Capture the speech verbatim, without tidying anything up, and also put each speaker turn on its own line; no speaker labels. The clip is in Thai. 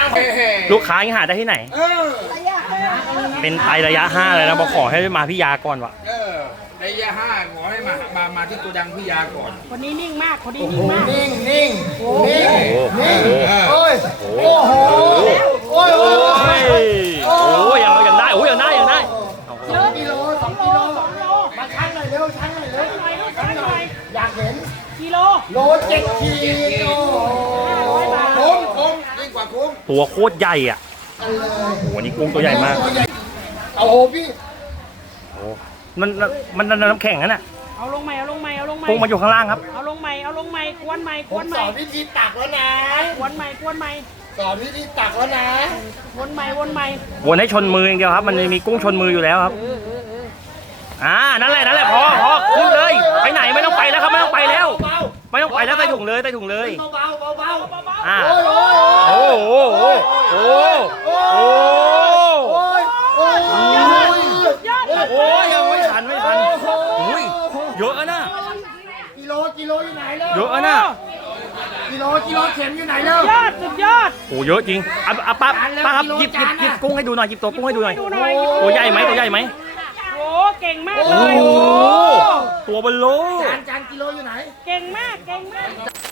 ลูกค้ายังหาได้ที่ไหนเป็นไตระยะห้าเลยนะบอกขอให้มาพี่ยาก่อนวะ
เออระยะห้าขอให้มามามาที่ตัวดังพี่ยาก่อน
คนนี้นิ่งมากคนนี้นิ่งมาก
นิ่งนิ่งนิ่งนิ่ง
โอ้ยโอ้โหโอ้ยโอ้ยโอ้ยยังยังได้โอ้ยยังได้ยังได้
สองกิโลสองกิโล
สองโล
มาชั่งหน่อยเร็วชั่งหน่อยเร็ว
หน่อยลูกหน่อย
อยากเห็น
กิโล
โลเจ็ดขีดคุ้มคุ้มยิ่งกว่าคุ้ม
ตัวโคตรใหญ่อ่ะโอ้โหนี่กุ้งตัวใหญ่มาก
โอ้โหพี่
โอ้มันมันน้ำแข็งนั่นน่ะ
เอาลงใหม่เอาลงใหม่เอาลงใหม่
กุ้งมาอยู่ข้างล่างครับ
เอาลงใหม่เอาลงใหม่กวนใหม่กวนใหม่
สอนวิธีตักแล้วนะ
กวนใหม่กวนใหม่
สอนวิธีตักแล้วนะ
วนใหม่วนใหม่
วนให้ชนมืออย่างเดียวครับมันมีกุ้งชนมืออยู่แล้วครับอ่านั่นแหละนั่นแหละพอพอขึ้นเลยไปไหนไม่ต้องไปแล้วครับไม่ต้องไปแล้วไม่ต้องไปแล้วใส่ถุงเลยใส่ถุงเลย
เบาเบาเบาเบา
อ่าโอ้โหโอ้โหโอ้โห
โอ้ยโอ้ย
โอ้ยยังไม่ทันไม่ทันอุ้ยเยอะนะ
กิโลกิโลอยู่ไหนเล่า
เยอะนะ
กิโลกิโลเข็มอยู่ไหนเล่าย
อดสุดยอด
โอ้เยอะจริงอ่ะอ่ะป้าป้าครับหยิบหยิบหยิบกุ้งให้ดูหน่อยหยิบตัวกุ้งให้ดูหน่อยตัวใหญ่ไหมตัวใหญ่ไหม
โอ้เก่งมาก
โอ้ตัวเบลโล
จานจานกิโลอยู่ไหน
เก่งมากเก่งมาก